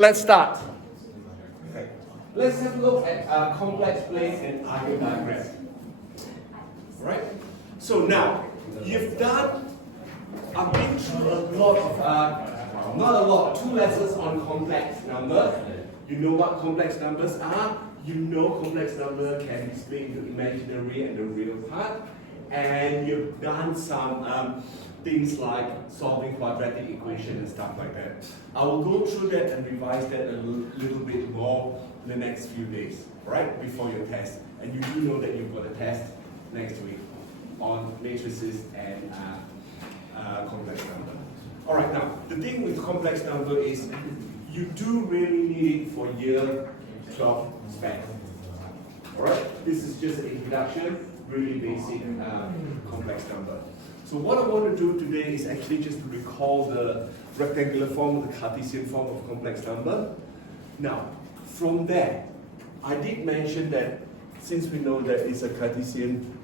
Let's start. Okay. Let's have a look at complex plane and Argand diagram. Right? So now, you've done, I've been through a lot of, not a lot, 2 lessons on complex number. You know what complex numbers are. You know complex number can be split into imaginary and the real part. And you've done some things like solving quadratic equation and stuff like that. I will go through that and revise that a little bit more in the next few days, right, before your test. And you do know that you've got a test next week on matrices and complex number. All right, now, the thing with complex number is you do really need it for year 12 spec. All right, this is just an introduction, really basic complex number. So what I want to do today is actually just to recall the rectangular form, the Cartesian form of complex number. Now, from there, I did mention that since we know that it's a Cartesian,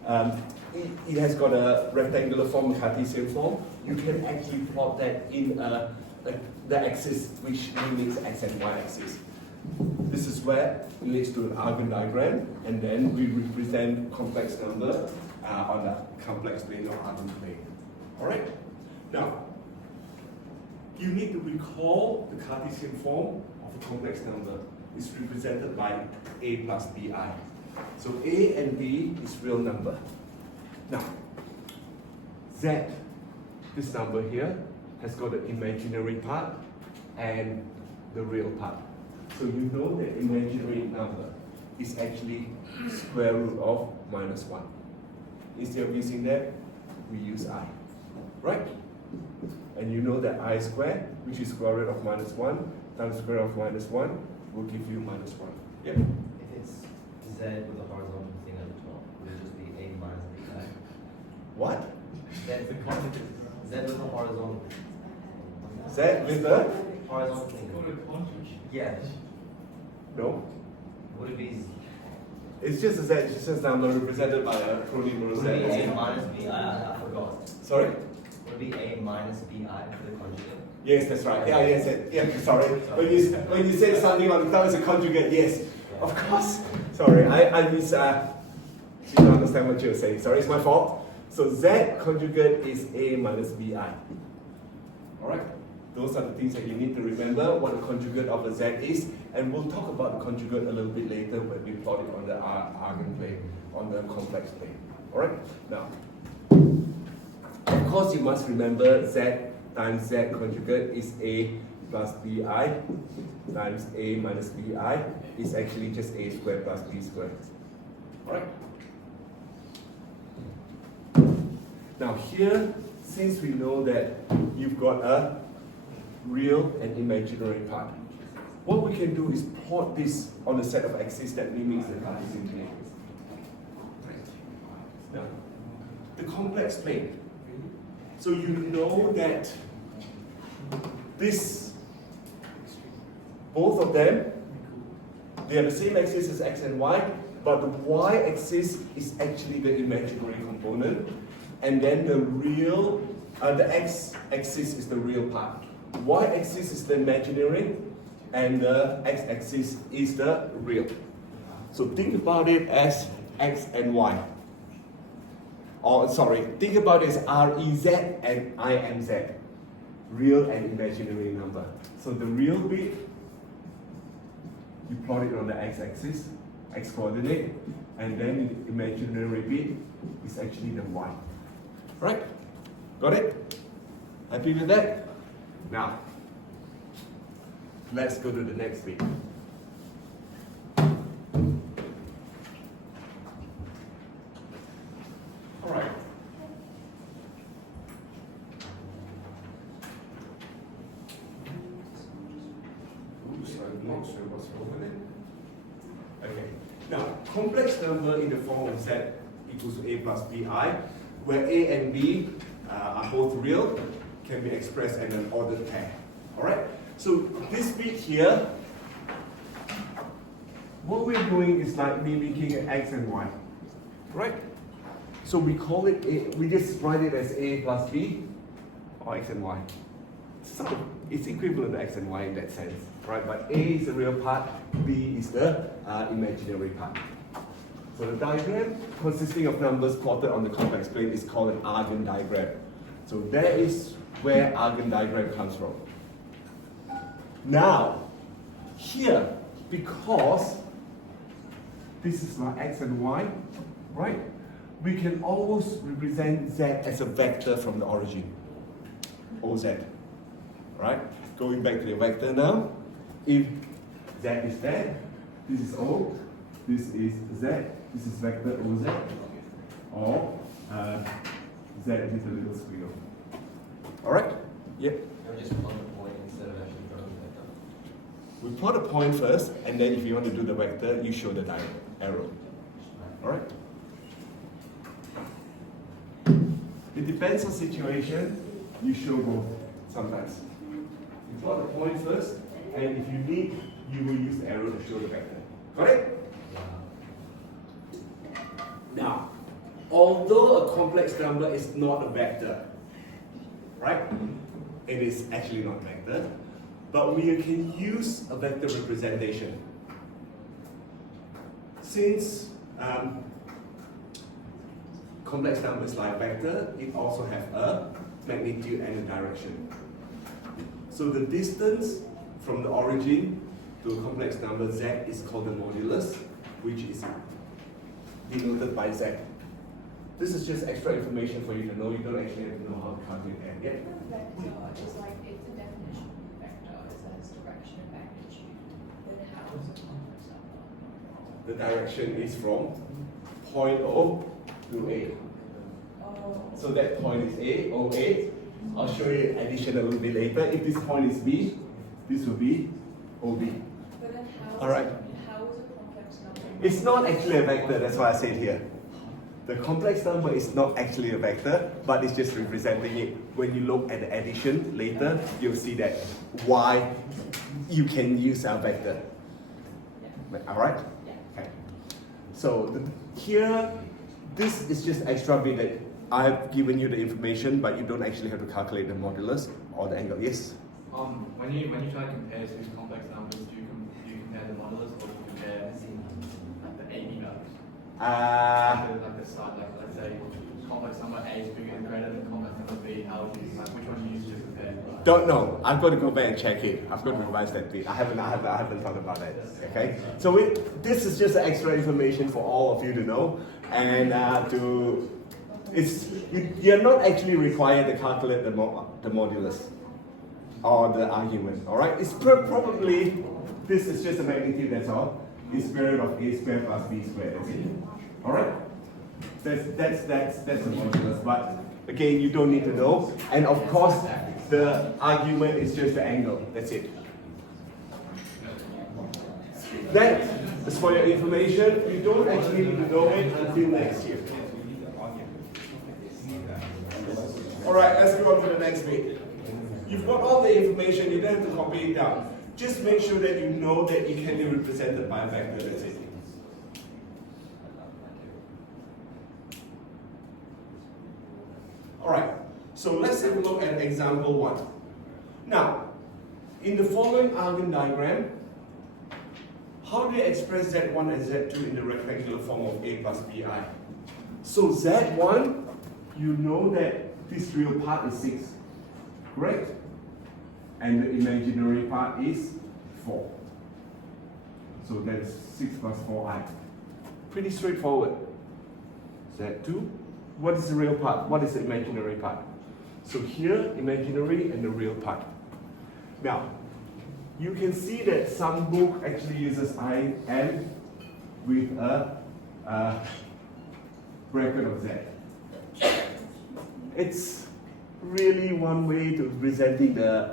it has got a rectangular form, a Cartesian form, you can actually plot that in the axis which relates x and y axis. This is where it leads to an Argand diagram, and then we represent complex number on the complex plane or Argand plane. All right? Now, you need to recall the Cartesian form of a complex number is represented by a plus bi. So a and b is real number. Now, z, this number here, has got an imaginary part and the real part. So you know that imaginary number is actually square root of -1. Instead of using that, we use I, right? And you know that I squared, which is square root of -1 times square root of -1 will give you -1. Yep. If it's z with a horizontal thing at the top, would it just be a minus bi? What? That's the conjugate. Z with a horizontal. Z with the? Horizontal thing. Yeah. No. Would it be? It's just a Z, it's just a number represented by a pronominal Would it be Z. a minus bi? I forgot. Sorry? Would it be a minus bi for the conjugate? Yes, that's right. Yeah, yes, yeah, sorry. When you say something on the top as a conjugate, yes, of course. Sorry, I didn't understand what you were saying. Sorry, it's my fault. So Z conjugate is A minus BI. Alright? Those are the things that you need to remember, what the conjugate of the Z is, and we'll talk about the conjugate a little bit later when we plot it on the Argand plane, on the complex plane. Alright? Now, of course you must remember Z times Z conjugate is A plus BI times A minus BI is actually just A squared plus B squared. Alright? Now here, since we know that you've got a real and imaginary part, what we can do is plot this on a set of axes that mimics the Cartesian plane. Now, the complex plane. So you know that both of them, they are the same axis as x and y, but the y-axis is actually the imaginary component, and then the x-axis is the real part. Y-axis is the imaginary, and the x-axis is the real. So think about it as x and y. Or sorry, think about it as REZ and IMZ. Real and imaginary number. So the real bit, you plot it on the x-axis, x coordinate, and then the imaginary bit is actually the y. Right? Got it? Happy with that? Now, let's go to the next bit. Alright. Oops, I'm not sure what's wrong with it. Okay. Now, complex number in the form of Z equals to A plus BI, where A and B are both real, can be expressed in an ordered pair. Alright? So this bit here, what we're doing is like mimicking x and y. Right? So we call it A, we just write it as A plus B, or x and y. So it's equivalent to x and y in that sense. right? But A is the real part, B is the imaginary part. So the diagram consisting of numbers plotted on the complex plane is called an Argand diagram. So that is where Argand diagram comes from. Now, here, because this is my x and y, right? We can always represent z as a vector from the origin, OZ, right? Going back to the vector now, if z is there, this is O, this is z, this is vector OZ, or z is a little squiggle. All right? Yep. Can we just plot a point instead of actually drawing the vector? We plot a point first, and then if you want to do the vector, you show the arrow. All right? It depends on situation. You show both sometimes. You plot the point first, and if you need, you will use the arrow to show the vector. Got it? Now, although a complex number is not a vector, right? It is actually not a vector, but we can use a vector representation. Since complex numbers like vector, it also have a magnitude and a direction. So the distance from the origin to a complex number z is called the modulus, which is denoted by z. This is just extra information for you to know. You don't actually have to know how to calculate n yet. Vector is like, it's a definition of a vector, is that its direction and magnitude. Then how is it complex number? The direction is from point O to A. Oh. So that point is A, OA. I'll show you addition a little bit later. If this point is B, this will be OB. But then how All right. How is a complex number? It's not actually a vector, that's why I said here. The complex number is not actually a vector, but it's just representing it. When you look at the addition later, you'll see that why you can use a vector. Yeah. All right? Yeah. Okay. So here, this is just extra bit that I've given you the information, but you don't actually have to calculate the modulus or the angle. Yes? When you try to compare two complex numbers, do you compare the modulus or do you compare like the AB values? Like the side, like let's say complex number A is bigger and greater than complex number B. How would you like which one do you use to compare? Don't know. I've got to go back and check it. I've got to revise that bit. I haven't thought about that. Okay. So this is just extra information for all of you to know, and you're not actually required to calculate the modulus or the argument. All right. It's probably this is just a magnitude. That's all. It's square root of a squared plus b squared. That's it. All right. That's the modulus. But again, you don't need to know. And of course, the argument is just the angle. That's it. That is for your information. You don't actually need to know it until next year. All right, let's go on to the next bit. You've got all the information. You don't have to copy it down. Just make sure that you know that it can be represented by a vector. That's it. All right. So let's have a look at example 1. Now, in the following Argand diagram, how do you express Z1 and Z2 in the rectangular form of A plus BI? So Z1, you know that this real part is 6, correct? And the imaginary part is 4. So that's 6 plus 4i. Pretty straightforward. Z2, what is the real part? What is the imaginary part? So here, imaginary and the real part. Now, you can see that some book actually uses I and with a bracket of Z. It's really one way to presenting the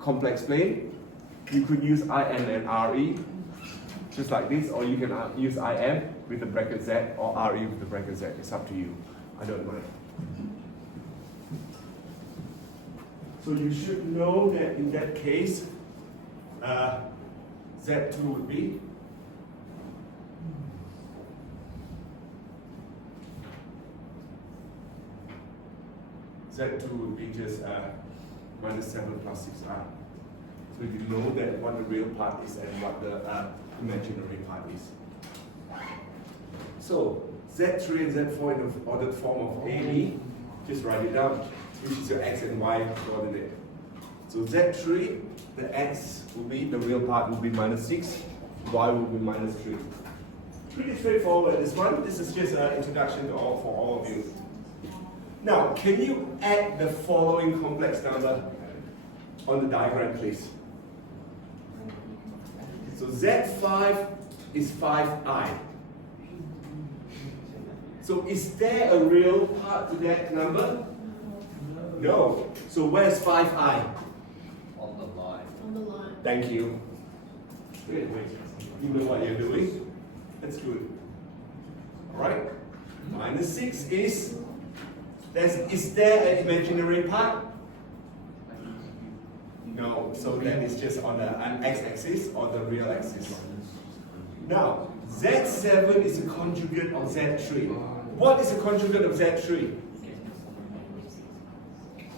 complex plane. You could use IM and RE, just like this, or you can use IM with the bracket Z or RE with the bracket Z. It's up to you. I don't mind. So you should know that in that case, Z2 would be Z2 would be just minus 7 plus 6i. So you know that what the real part is and what the imaginary part is. So Z3 and Z4 in the ordered form of AB, just write it down, which is your X and Y coordinate. So Z3, the X will be, the real part will be minus 6, Y will be minus 3. Pretty straightforward, this one. This is just an introduction to all, for all of you. Now, can you add the following complex number on the diagram, please? So Z5 is 5i. So is there a real part to that number? No. So where's 5i? On the line. On the line. Thank you. Wait. You know what you're doing? That's good. Alright? Minus 6 is there an imaginary part? No. So that is just on an x-axis or the real axis. Now, Z7 is a conjugate of Z3. What is a conjugate of Z3?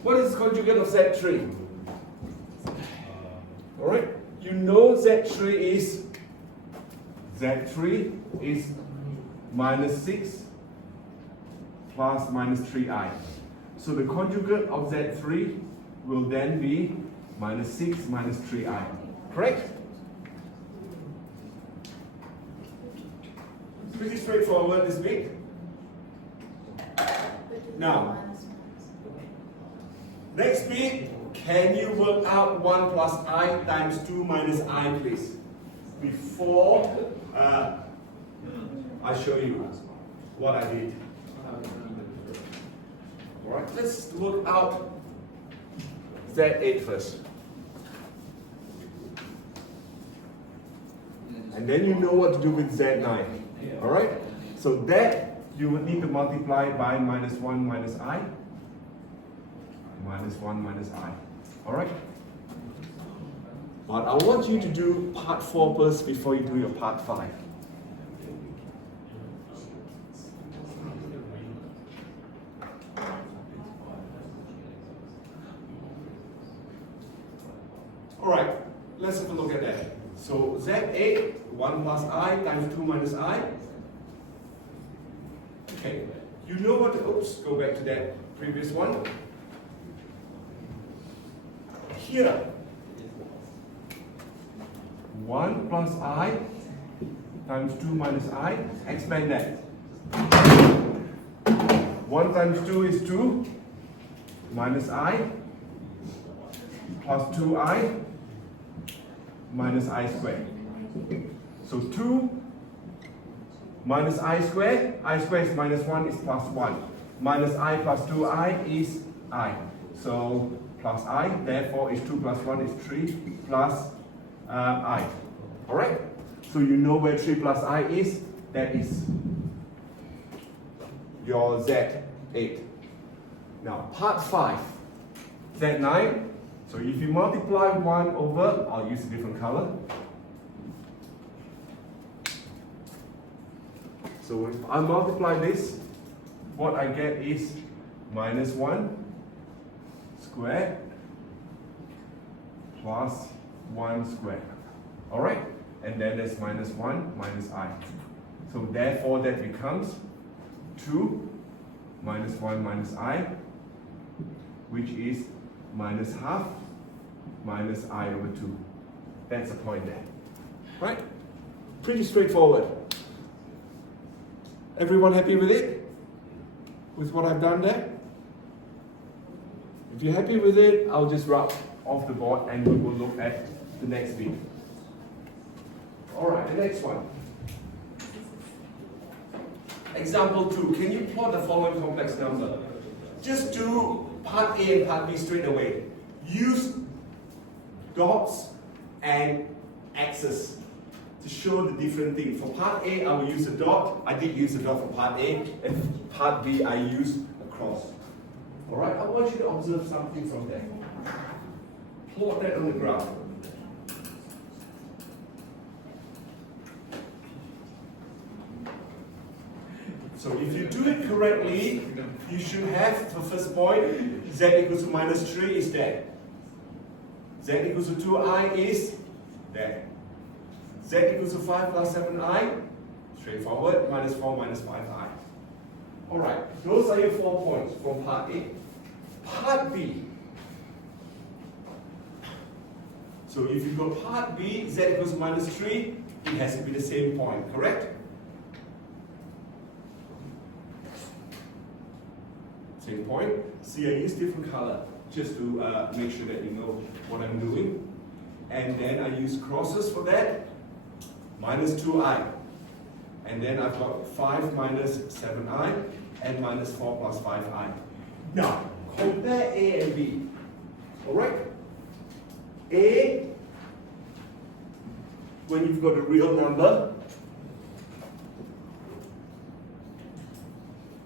What is the conjugate of Z3? Alright? You know Z3 is minus 6 plus minus 3i. So the conjugate of Z3 will then be minus 6 minus 3i. Correct? Pretty straightforward this bit. Now, next bit, can you work out 1 plus I times 2 minus I, please? Before I show you what I did. Alright, let's work out Z8 first. And then you know what to do with Z9. Alright? So that you would need to multiply by minus 1 minus I. Minus 1 minus I. Alright? But I want you to do part 4 first before you do your part 5. Alright, let's have a look at that. So Z8, 1 plus I times 2 minus I. Okay, you know what, oops, go back to that previous one. Here, 1 plus I times 2 minus I, expand that. 1 times 2 is 2, minus I, plus 2I, minus I squared. So 2 minus I squared is minus 1 is plus 1. Minus I plus 2I is I. So plus I, therefore is 2 plus 1 is 3 plus I. Alright? So you know where 3 plus I is? That is your Z8. Now part 5. Z9. So if you multiply 1 over, I'll use a different color. So if I multiply this, what I get is minus 1 squared plus 1 squared. Alright? And then there's minus 1 minus I. So therefore that becomes 2 minus 1 minus I, which is minus half minus I over 2. That's the point there. Right? Pretty straightforward. Everyone happy with it? With what I've done there? If you're happy with it, I'll just rub off the board and we will look at the next bit. Alright, the next one. Example 2. Can you plot the following complex number? Just do part A and part B straight away. Use dots and X's to show the different thing. For part A, I will use a dot. I did use a dot for part A. And for part B, I used a cross. Alright, I want you to observe something from there. Plot that on the graph. So if you do it correctly, you should have, for first point, z equals to minus 3 is there. Z equals to 2i is there. Z equals to 5 plus 7i, straightforward, minus 4 minus 5i. Alright, those are your 4 points from part A. Part B. So if you go part B, Z equals to minus 3, it has to be the same point, correct? Same point. See, I use different color just to make sure that you know what I'm doing. And then I use crosses for that. Minus 2i. And then I've got 5 minus 7i and minus 4 plus 5i. Now, compare A and B. Alright? A, when you've got a real number,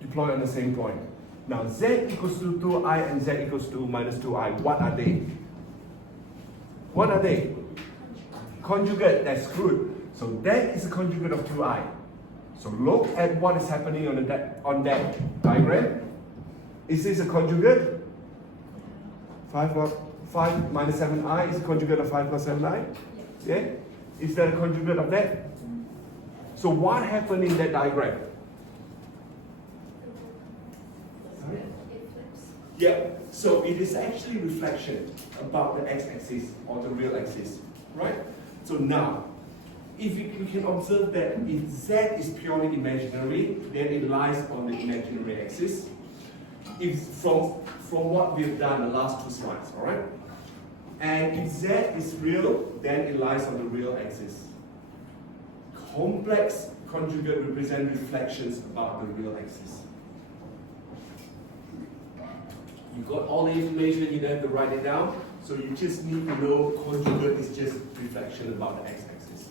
deploy on the same point. Now, Z equals to 2i and Z equals to minus 2i. What are they? What are they? Conjugate, that's good. So that is a conjugate of 2i. So look at what is happening on that diagram. Is this a conjugate? 5 minus 7i is a conjugate of 5 plus 7i? Yeah? Is that a conjugate of that? So what happened in that diagram? It flips. Yeah, so it is actually reflection about the x-axis or the real axis, right? So now, if we can observe that if z is purely imaginary, then it lies on the imaginary axis. If from what we've done the last 2 slides, all right? And if z is real, then it lies on the real axis. Complex conjugate represent reflections about the real axis. You got all the information, you don't have to write it down. So you just need to know conjugate is just reflection about the x-axis.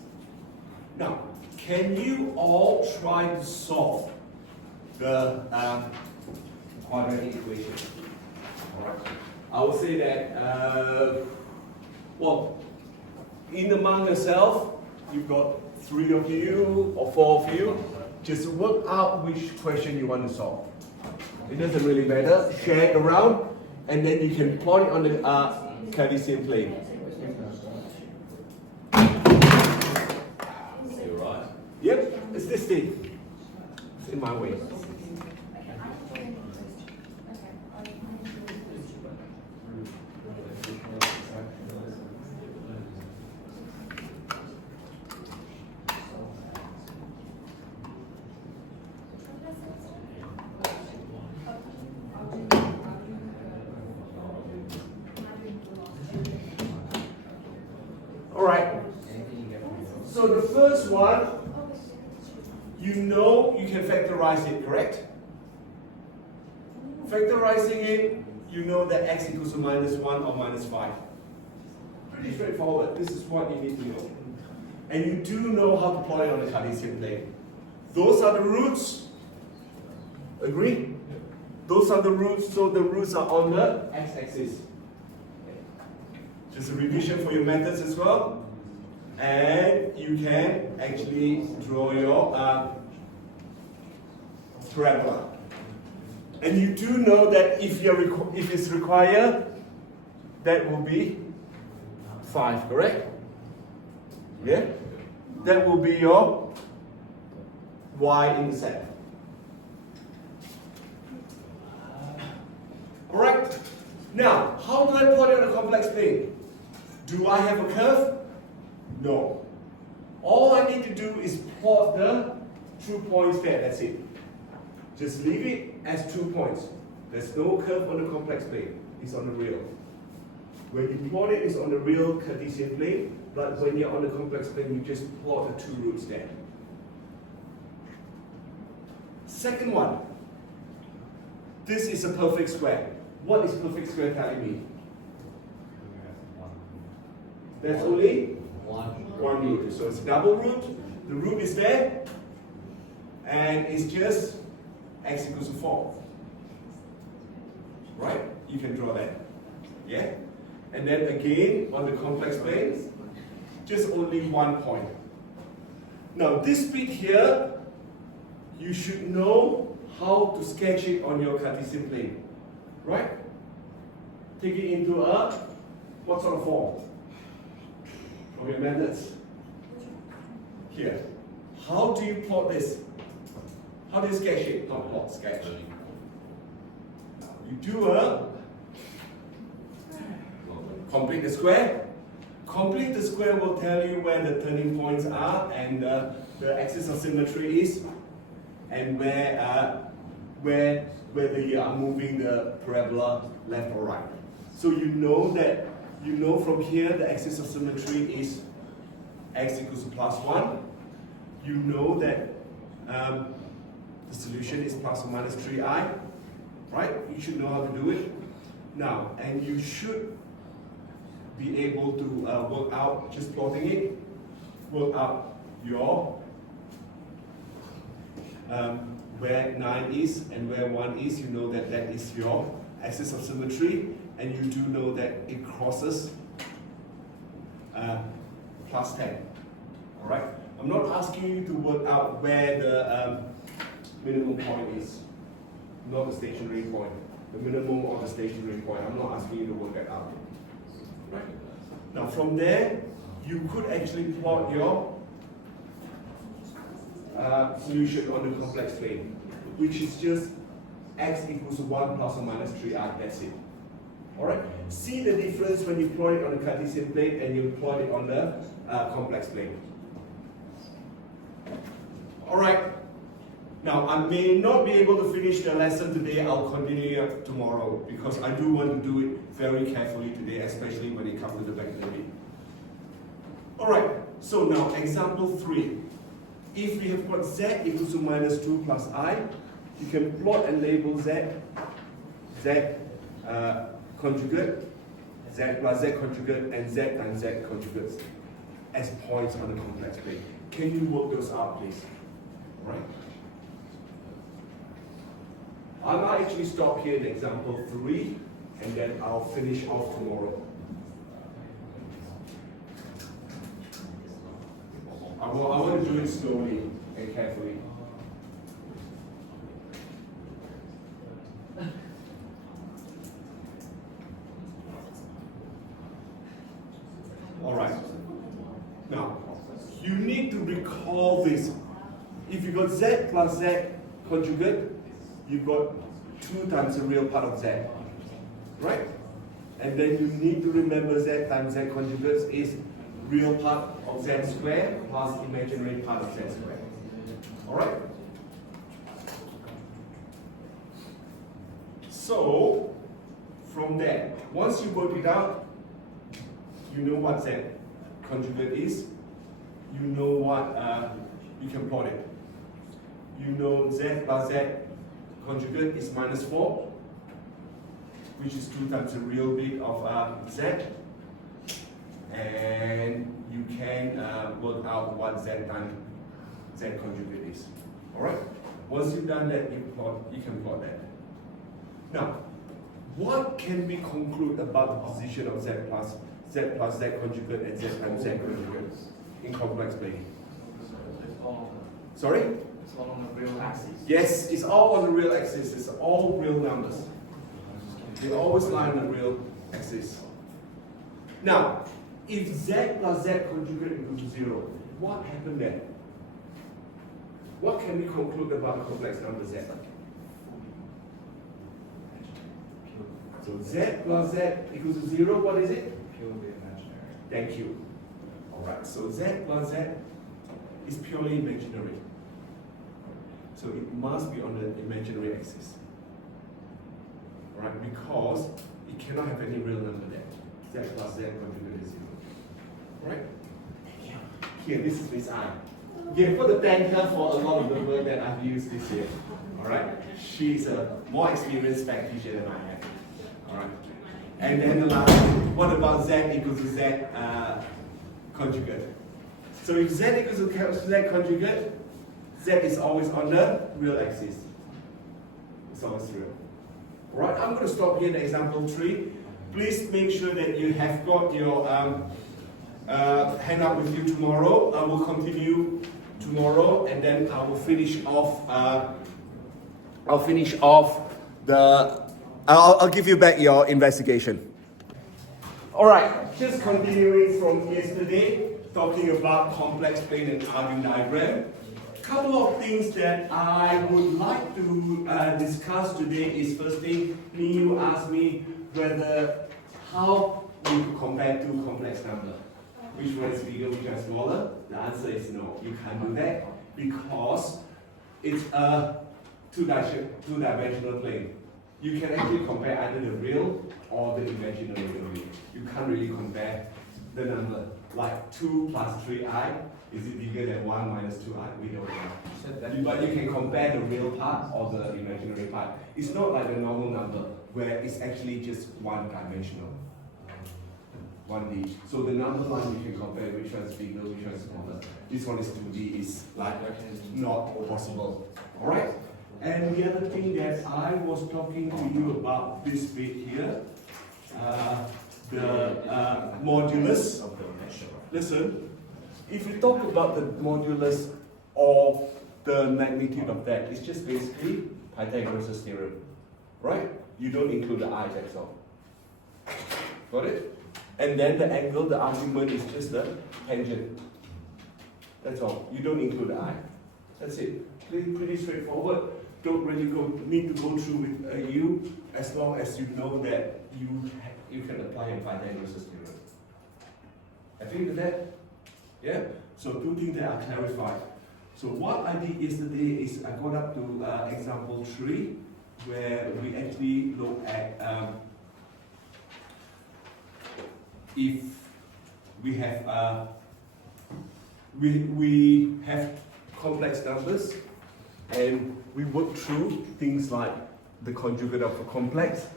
Now, can you all try to solve the quadratic equation? All right. I would say that, well, in among yourself, you've got 3 of you or 4 of you. Just work out which question you want to solve. It doesn't really matter. Share it around, and then you can plot it on the Cartesian plane. You're right. Yep, it's this thing. It's in my way. Alright, so the first one, you know you can factorize it, correct? Factorizing it, you know that x equals to minus 1 or minus 5. Pretty straightforward, this is what you need to know. And you do know how to plot it on the Cartesian plane. Those are the roots, agree? Those are the roots, so the roots are on the x-axis. Just a revision for your methods as well. And you can actually draw your parabola. And you do know that if it's required, that will be 5, correct? Yeah? That will be your y-intercept. Alright? Now, how do I plot it on a complex plane? Do I have a curve? No. All I need to do is plot the 2 points there, that's it. Just leave it as 2 points. There's no curve on the complex plane, it's on the real. When you plot it, it's on the real Cartesian plane, but when you're on the complex plane, you just plot the 2 roots there. Second one. This is a perfect square. What is perfect square telling me? There's only one root. So it's double root. The root is there. And it's just x equals to 4. Right? You can draw that. Yeah? And then again, on the complex plane, just only 1 point. Now this bit here, you should know how to sketch it on your Cartesian plane. Right? Take it into a What sort of form? From your methods? Here. How do you plot this? How do you sketch it? Not plot, sketch. You do a complete the square. Complete the square will tell you where the turning points are and the axis of symmetry is, and whether you are moving the parabola left or right. So you know from here the axis of symmetry is x equals to +1. You know that the solution is plus or minus 3i, right? You should know how to do it. Now, and you should be able to work out, just plotting it, work out your where 9 is and where 1 is. You know that that is your axis of symmetry, and you do know that it crosses plus 10. All right. I'm not asking you to work out where the minimum point is, not the stationary point. The minimum or the stationary point. I'm not asking you to work that out. Right. Now from there, you could actually plot your solution on the complex plane, which is just x equals 1 plus or minus 3i. That's it. All right. See the difference when you plot it on the Cartesian plane and you plot it on the complex plane. All right. Now, I may not be able to finish the lesson today. I'll continue it tomorrow because I do want to do it very carefully today, especially when it comes to the vector. All right. So now, example 3. If we have got z equals to minus 2 plus I, you can plot and label z conjugate, z plus z conjugate, and z times z conjugates as points on the complex plane. Can you work those out, please? All right. I might actually stop here in example 3, and then I'll finish off tomorrow. I want to do it slowly and carefully. All right. Now, you need to recall this. If you got z plus z conjugate, you've got 2 times the real part of z, right? And then you need to remember z times z conjugates is real part of z squared plus imaginary part of z squared. All right? So, from there, once you work it out, you know what z conjugate is, you know what, you can plot it. You know z plus z conjugate is minus 4, which is 2 times the real bit of z. And you can work out what z times z conjugate is. All right. Once you've done that, you can plot that. Now, what can we conclude about the position of z plus z conjugate and z times z conjugate in complex plane? Sorry? It's all on the real axis. Yes, it's all on the real axis. It's all real numbers. They always lie on the real axis. Now, if z plus z conjugate equals to 0, what happened then? What can we conclude about the complex number z? So z plus z equals to 0, what is it? Purely imaginary. Thank you. Alright, so z plus z is purely imaginary. So it must be on the imaginary axis. Alright, because it cannot have any real number there. Z plus z conjugate is 0. Right? Here, this is Miss I. Give her the thank her for a lot of the work that I've used this year. Alright? She's a more experienced spec teacher than I am. Alright? And then the last one, what about z equals to z conjugate? So if z equals to z conjugate, z is always on the real axis. It's always real. Alright, I'm going to stop here in example 3. Please make sure that you have got your handout with you tomorrow. I will continue tomorrow, and then I will finish off. I'll give you back your investigation. Alright, just continuing from yesterday, talking about complex plane and Argand diagram. Couple of things that I would like to discuss today is first thing, you asked me whether how you could compare two complex numbers. Which one is bigger, which one is smaller? The answer is no, you can't do that because it's a two-dimensional plane. You can actually compare either the real or the imaginary plane. You can't really compare the number. Like 2 plus 3i, is it bigger than 1 minus 2i? We don't know. But you can compare the real part or the imaginary part. It's not like the normal number where it's actually just one-dimensional. 1D. So the number line you can compare which one is bigger, which one is smaller. This one is 2D, is like not possible. Alright? And the other thing that I was talking to you about this bit here, the modulus. Listen, if you talk about the modulus or the magnitude of that, it's just basically Pythagoras' theorem. Right? You don't include the I, that's all. Got it? And then the angle, the argument is just the tangent. That's all. You don't include the I. That's it. Pretty straightforward. Don't really need to go through with you as long as you know that you can apply and Pythagoras' theorem. Happy with that? Yeah? So two things that are clarified. So what I did yesterday is I got up to example 3 where we actually look at if we have we have complex numbers and we work through things like the conjugate of a complex,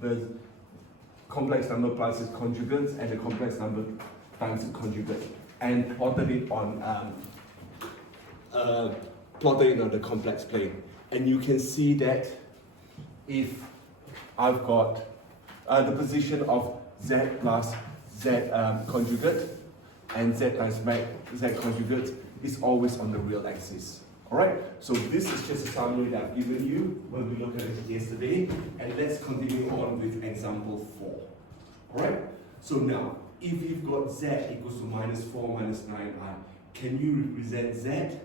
the complex number plus its conjugates, and the complex number times its conjugate, and plotted it on the complex plane. And you can see that if I've got the position of z plus z conjugate and z times z conjugate is always on the real axis. Alright, so this is just a summary that I've given you when we looked at it yesterday, and let's continue on with example 4. Alright, so now if you've got z equals to minus 4 minus 9i, can you represent z,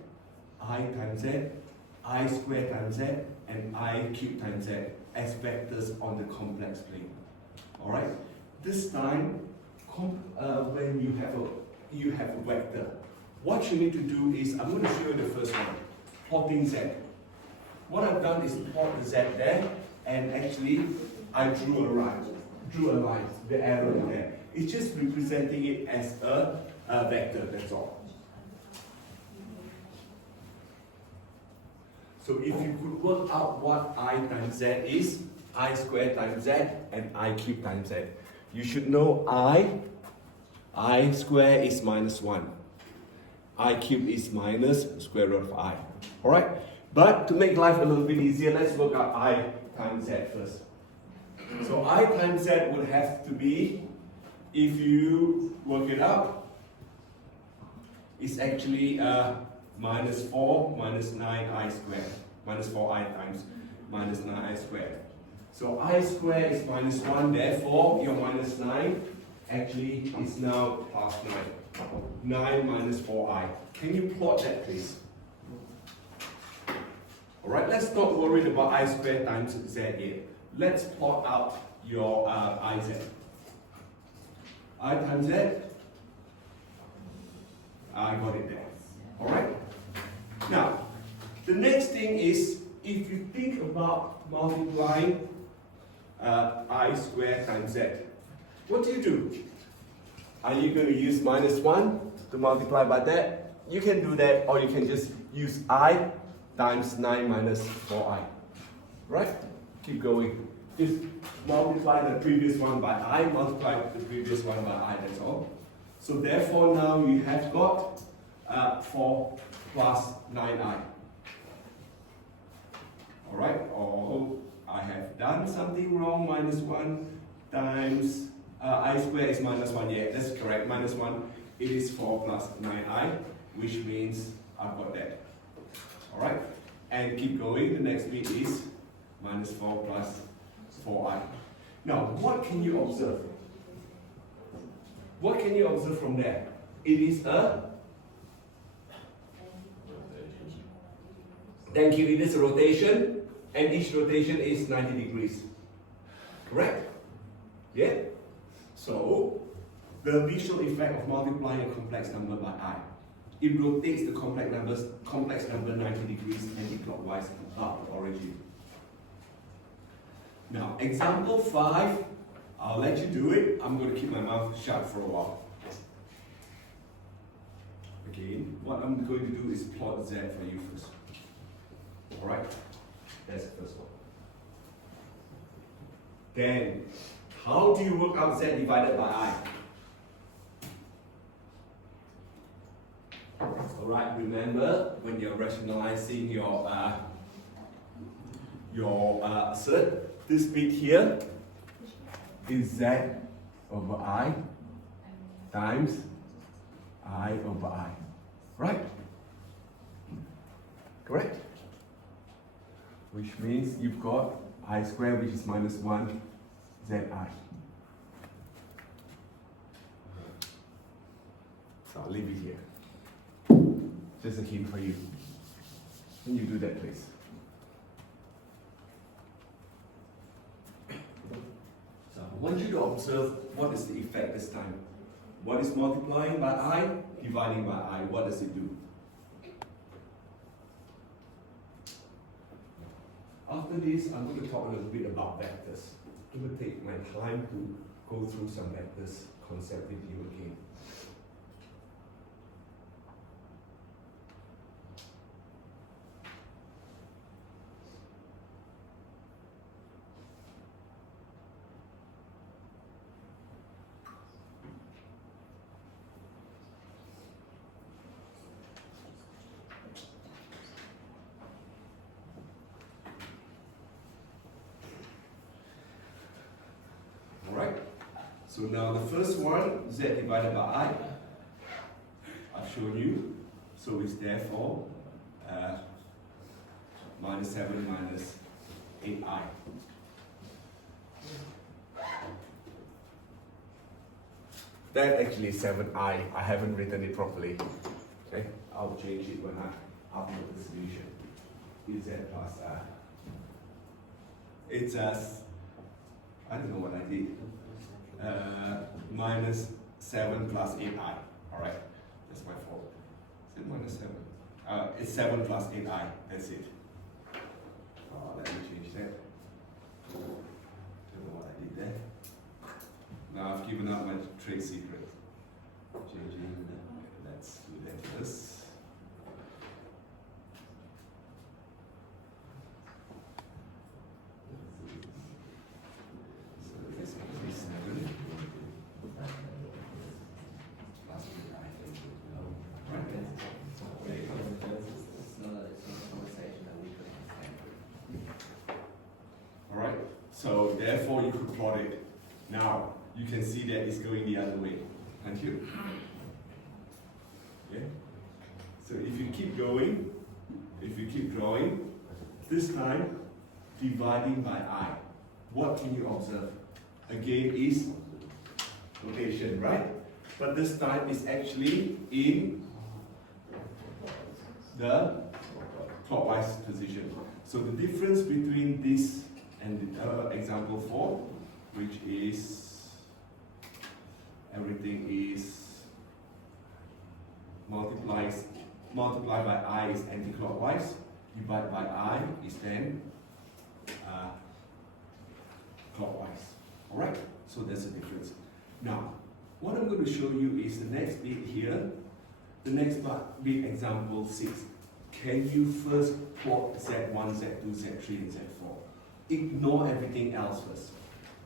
I times z, I squared times z, and I cubed times z as vectors on the complex plane? Alright, this time when you have a vector, what you need to do is, I'm going to show you the first one, plotting z. What I've done is plot the z there, and actually I drew a line, the arrow there. It's just representing it as a vector, that's all. So if you could work out what I times z is, I squared times z and I cubed times z. You should know I square is minus 1. I cube is minus square root of I. Alright? But to make life a little bit easier, let's work out I times z first. So I times z would have to be, if you work it out, it's actually minus 4 minus 9i squared. Minus 4i times minus 9i squared. So I squared is minus 1, therefore your minus 9 actually is now plus 9. 9 minus 4i. Can you plot that, please? Alright, let's not worry about I squared times z yet. Let's plot out your iz. I times z. I got it there. Alright? Now, the next thing is, if you think about multiplying I squared times z, what do? Are you going to use minus 1 to multiply by that? You can do that, or you can just use I times 9 minus 4i. Right? Keep going. Just multiply the previous one by I, multiply the previous one by I, that's all. So therefore now you have got 4 plus 9i. Alright, or I have done something wrong, minus 1 times I squared is minus 1, yeah, that's correct, minus 1, it is 4 plus 9i, which means I've got that. Alright, and keep going, the next bit is minus 4 plus 4i. Now, what can you observe? What can you observe from there? It is a, thank you, it is a rotation, and each rotation is 90 degrees. Correct? Yeah? So, the visual effect of multiplying a complex number by I. It rotates the complex number 90 degrees anti-clockwise up to origin. Now, example 5, I'll let you do it. I'm going to keep my mouth shut for a while. Again, what I'm going to do is plot Z for you first. Alright? That's the first one. Then, how do you work out Z divided by I? Alright, remember when you're rationalizing your assert, this bit here is Z over I times I over I. Right? Correct? Which means you've got I squared, which is minus 1 ZI. So I'll leave it here. Just a hint for you. Can you do that, please? So I want you to observe what is the effect this time. What is multiplying by I, dividing by I? What does it do? After this, I'm going to talk a little bit about vectors. I'm going to take my time to go through some vectors concept with you again. Alright, so now the first one, Z divided by I, I've shown you, so it's therefore minus 7 minus 8I. That actually is 7I, I haven't written it properly. Okay, I'll change it when I upload the solution. It's Z plus I. It's as I don't know what I did. Minus 7 plus 8I. Alright, that's my fault. Is it minus 7? It's 7 plus 8I. That's it. Let me change that. Don't know what I did there. Now I've given out my trade secret. Changing. Let's do that first. So therefore you could plot it. Now you can see that it's going the other way. Can't you? Okay? So if you keep going, if you keep drawing, this time dividing by I. What can you observe? Again is rotation, right? But this time is actually in the clockwise position. So the difference between this and example 4, which is everything is multiply by I is anti-clockwise, divide by I is then clockwise. Alright, so that's the difference. Now, what I'm going to show you is the next bit here, the next bit example 6. Can you first plot Z1, Z2, Z3 and Z4? Ignore everything else first.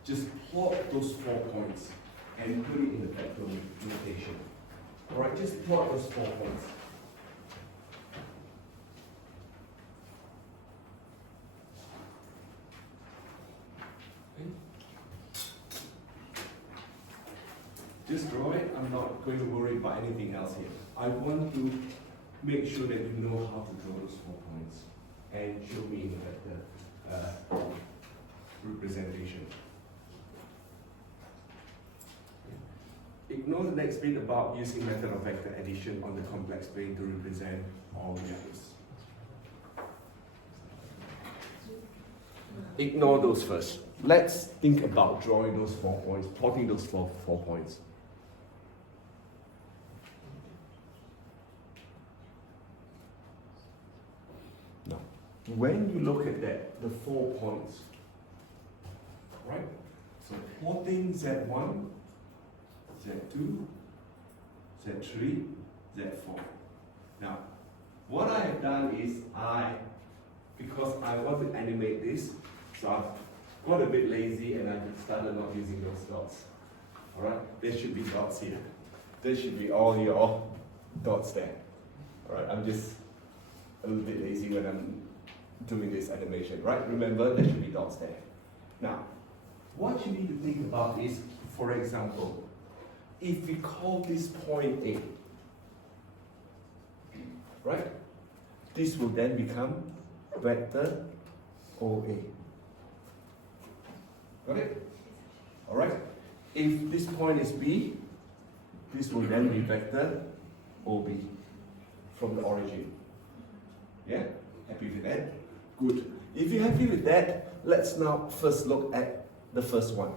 Just plot those 4 points and put it in the vector notation. Alright, just plot those 4 points. Okay. Just draw it. I'm not going to worry about anything else here. I want to make sure that you know how to draw those 4 points and show me in the vector representation. Ignore the next bit about using method of vector addition on the complex plane to represent all values. Ignore those first. Let's think about drawing those 4 points, plotting those four points. Now, when you look at that, the 4 points, right? So plotting Z1, Z2, Z3, Z4. Now, what I have done is because I want to animate this, so I've got a bit lazy and I started not using those dots. Alright, there should be dots here. There should be all your dots there. Alright, I'm just a little bit lazy when I'm doing this animation, right? Remember, there should be dots there. Now, what you need to think about is, for example, if we call this point A, right? This will then become vector OA. Got it? Alright? If this point is B, this will then be vector OB from the origin. Yeah? Happy with that? Good. If you're happy with that, let's now first look at the first one.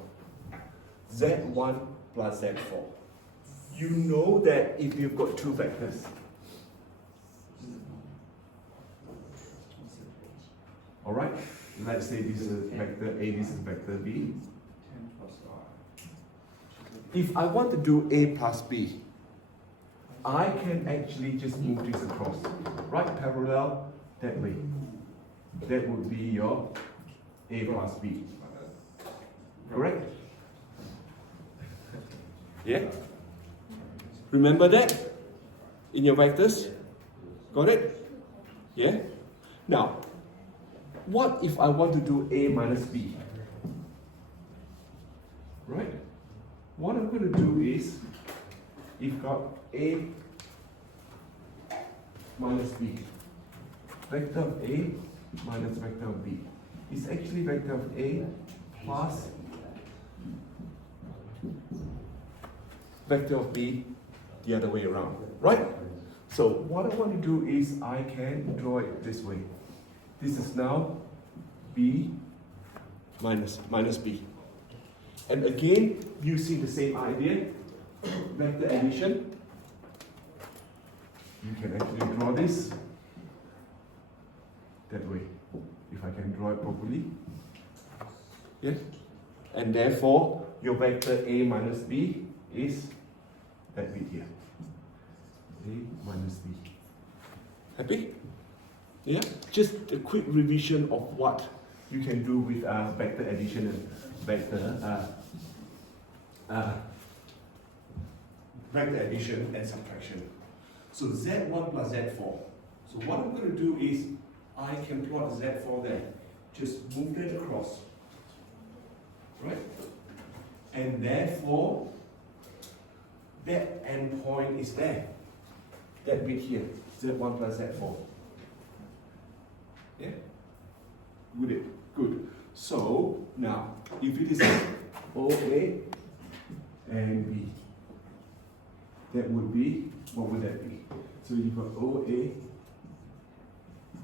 Z1 plus Z4. You know that if you've got two vectors, alright? Let's say this is vector A, this is vector B. If I want to do A plus B, I can actually just move this across. Right? Parallel that way. That would be your A plus B. Correct? Yeah? Remember that? In your vectors? Got it? Yeah? Now, what if I want to do A minus B? Right? What I'm going to do is, you've got A minus B. Vector of A minus vector of B. It's actually vector of A plus vector of B the other way around. Right? So what I want to do is I can draw it this way. This is now B minus B. And again, using the same idea, vector addition, you can actually draw this that way, if I can draw it properly. Yes? And therefore, your vector A minus B is that bit here. A minus B. Happy? Yeah? Just a quick revision of what you can do with vector addition and vector addition and subtraction. So Z1 plus Z4. So what I'm going to do is I can plot Z4 there. Just move that across. Right? And therefore, that endpoint is there. That bit here, Z1 plus Z4. Yeah? Good. So now, if it is OA and B, that would be, what would that be? So you've got OA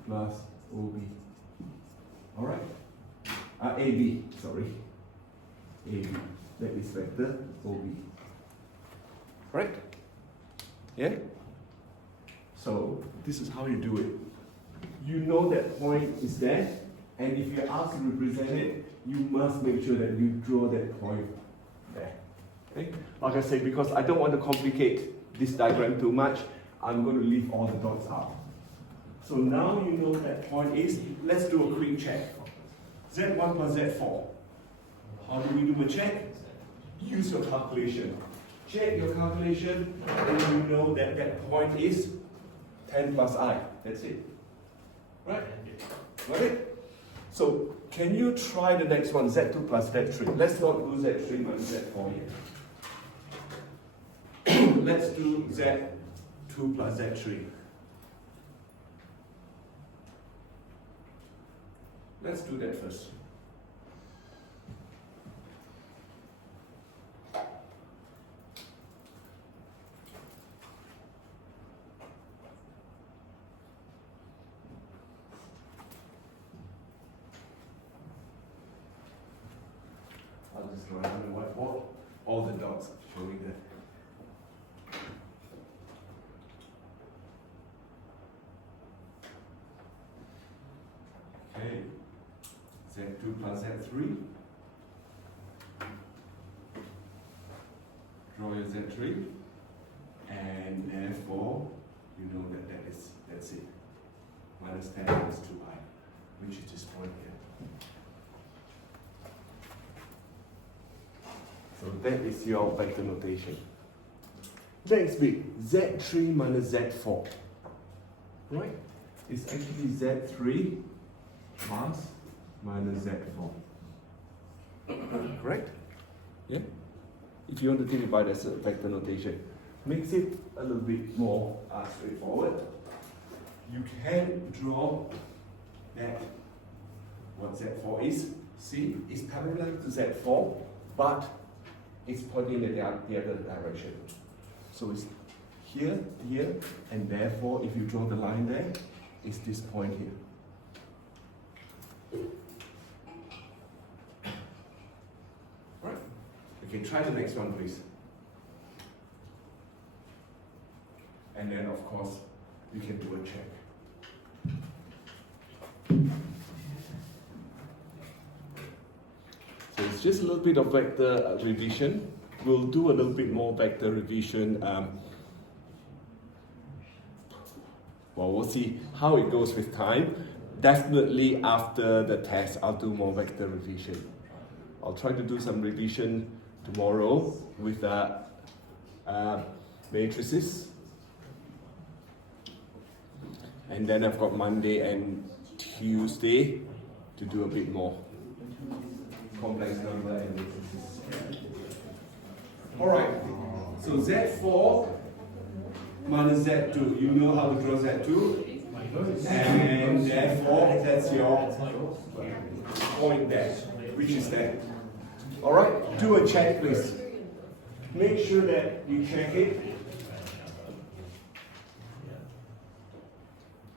plus OB. Alright? AB, sorry. AB. That is vector OB. Right? Yeah? So this is how you do it. You know that point is there, and if you're asked to represent it, you must make sure that you draw that point there. Okay? Like I said, because I don't want to complicate this diagram too much, I'm going to leave all the dots out. So now you know that point is, let's do a quick check. Z1 plus Z4. How do we do a check? Use your calculation. Check your calculation, and you know that that point is 10 plus I. That's it. Right? Got it? So, can you try the next one, Z2 plus Z3? Let's not do Z3 minus Z4 here. Let's do Z2 plus Z3. Let's do that first. just draw it on the whiteboard. All the dots showing there. Okay, Z2 plus Z3. Draw your Z3, and therefore you know that's it. Minus 10 minus 2i, which is this point here. So that is your vector notation. Next bit, Z3 minus Z4. Right? It's actually Z3 plus minus Z4. Correct? Yeah? If you want to think about it as a vector notation, makes it a little bit more straightforward. You can draw that what Z4 is. See, it's parallel to Z4, but it's pointing in the other direction. So it's here, here, and therefore if you draw the line there, it's this point here. Right? Okay, try the next one, please. And then, of course, you can do a check. So it's just a little bit of vector revision. We'll do a little bit more vector revision. Well, we'll see how it goes with time. Definitely after the test, I'll do more vector revision. I'll try to do some revision tomorrow with the matrices. And then I've got Monday and Tuesday to do a bit more complex number and matrices. All right, so Z4 minus Z2. You know how to draw Z2, and therefore that's your point there, which is there. All right, do a check, please. Make sure that you check it.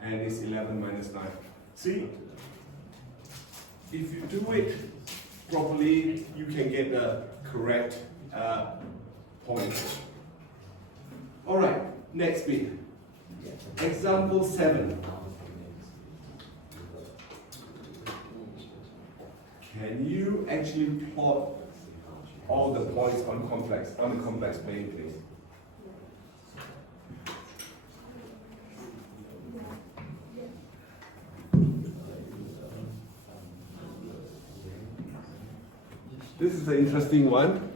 And it's 11 minus 9. See, if you do it properly, you can get the correct point. All right, next bit. Example 7. Can you actually plot all the points on the complex plane, please? This is an interesting one.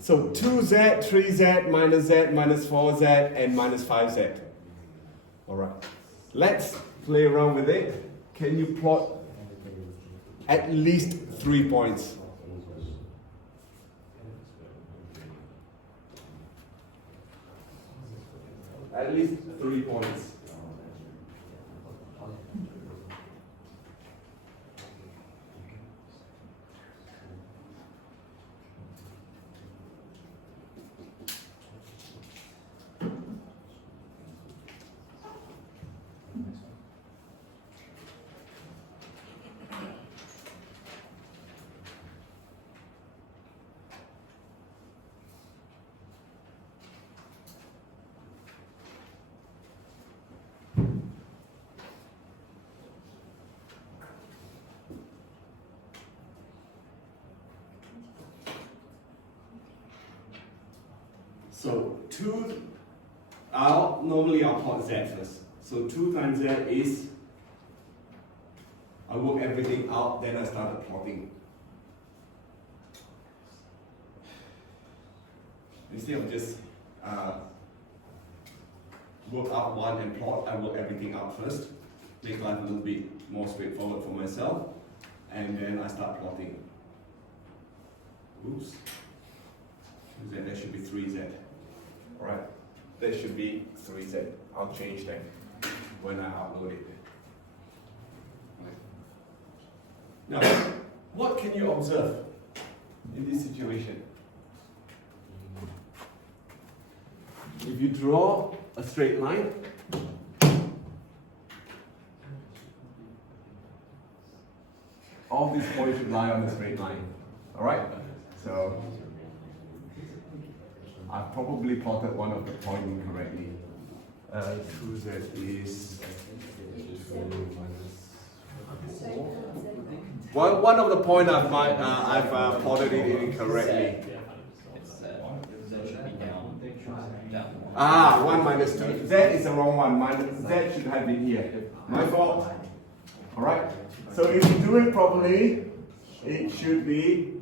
So 2z, 3z, minus z, minus 4z, and minus 5z. All right. Let's play around with it. Can you plot at least 3 points? At least 3 points. So normally I'll plot z first. So 2 times z is, I work everything out, then I started plotting. Instead of just work out one and plot, I work everything out first. Make life a little bit more straightforward for myself. And then I start plotting. Oops. That should be 3z. Alright, that should be 3z. I'll change that when I upload it. Now, what can you observe in this situation? If you draw a straight line, all these points should lie on the straight line. Alright? So I probably plotted one of the point incorrectly. 2z is one of the point I've plotted it incorrectly. Ah, 1 minus 2. Z is the wrong one. Z should have been here. My fault. Alright? So if you do it properly, it should be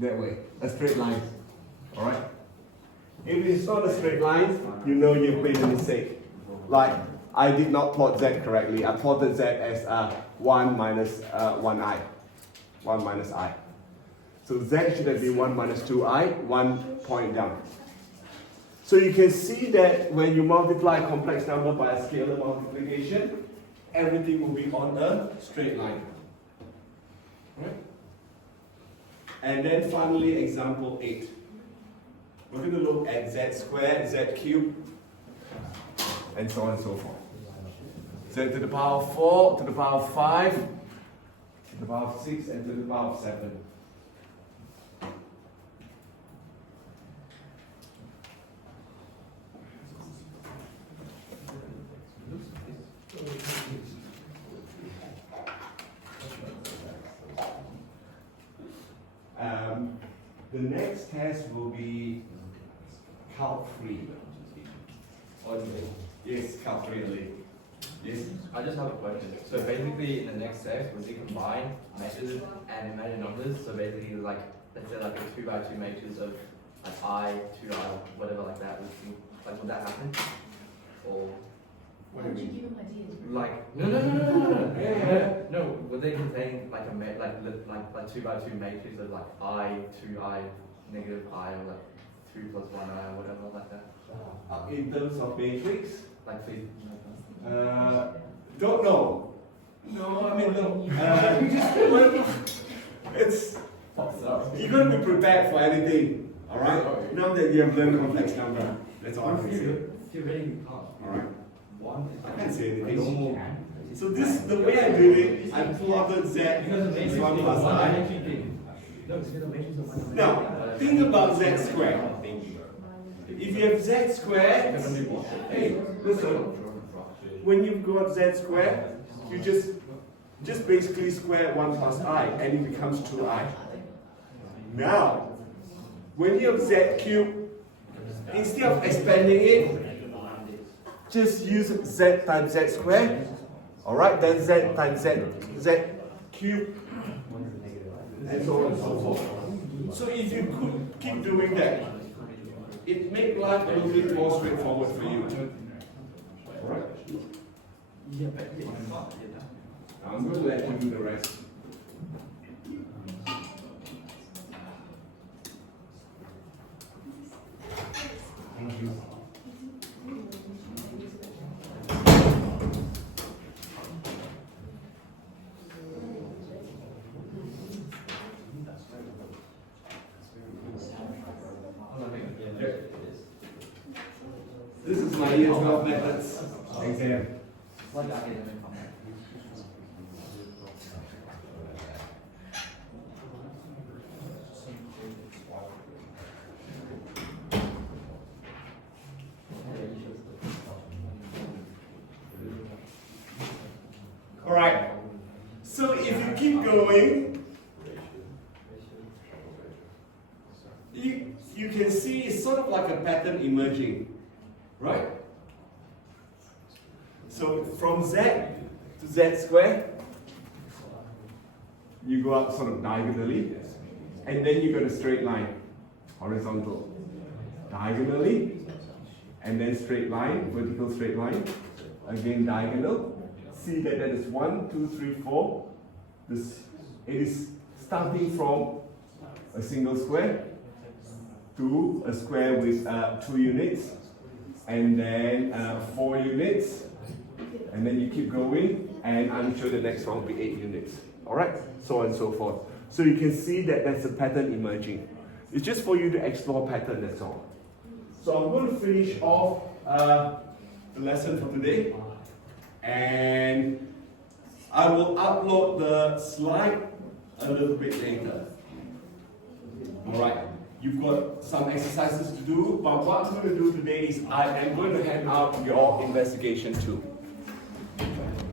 that way. A straight line. Alright? If it's not a straight line, you know you've made a mistake. Like, I did not plot Z correctly. I plotted Z as 1 minus 1i. 1 minus i. So Z should have been 1 minus 2i, 1 point down. So you can see that when you multiply a complex number by a scalar multiplication, everything will be on a straight line. Right? And then finally, example 8. We're going to look at z squared, z cubed, and so on and so forth. Z to the power of 4, to the power of 5, to the power of 6, and to the power of 7. The next test will be calc free. Yes, calc free only. Yes. I just have a question. So basically, in the next step, would you combine measures and imaginary numbers? So basically, like let's say like a 2 by 2 matrix of like I, 2i, whatever like that. Would that happen? Or What did you give him ideas? like no. Would they contain like a like 2 by 2 matrix of like I, 2i, negative I, or like 3 plus 1i, or whatever like that? In terms of matrix, Like please. don't know. No, I mean no. You just it's you're gonna be prepared for anything. All right. Now that you have learned complex number, that's all I can say. All right. I can't say anything. So this, the way I do it, I plotted z is 1 plus I. Now, think about z squared. If you have z squared, hey, listen, when you've got z squared, you just basically square 1 plus I, and it becomes 2i. Now, when you have z cubed, instead of expanding it, just use z times z squared. Alright, then z times z cubed, and so on and so forth. So if you could keep doing that, it makes life a little bit more straightforward for you. Alright? I'm going to let you do the rest. Thank you. This is my year 12 methods exam. Alright, so if you keep going, you can see it's sort of like a pattern emerging, right? So from z to z squared, you go up sort of diagonally, and then you got a straight line, horizontal, diagonally, and then straight line, vertical straight line, again diagonal. See that is 1, 2, 3, 4. This, it is starting from a single square to a square with 2 units, and then 4 units, and then you keep going, and I'm sure the next one will be 8 units. Alright? So on and so forth. So you can see that there's a pattern emerging. It's just for you to explore pattern, that's all. So I'm going to finish off the lesson for today. And I will upload the slide a little bit later. Alright, you've got some exercises to do, but what I'm going to do today is I am going to hand out your investigation too.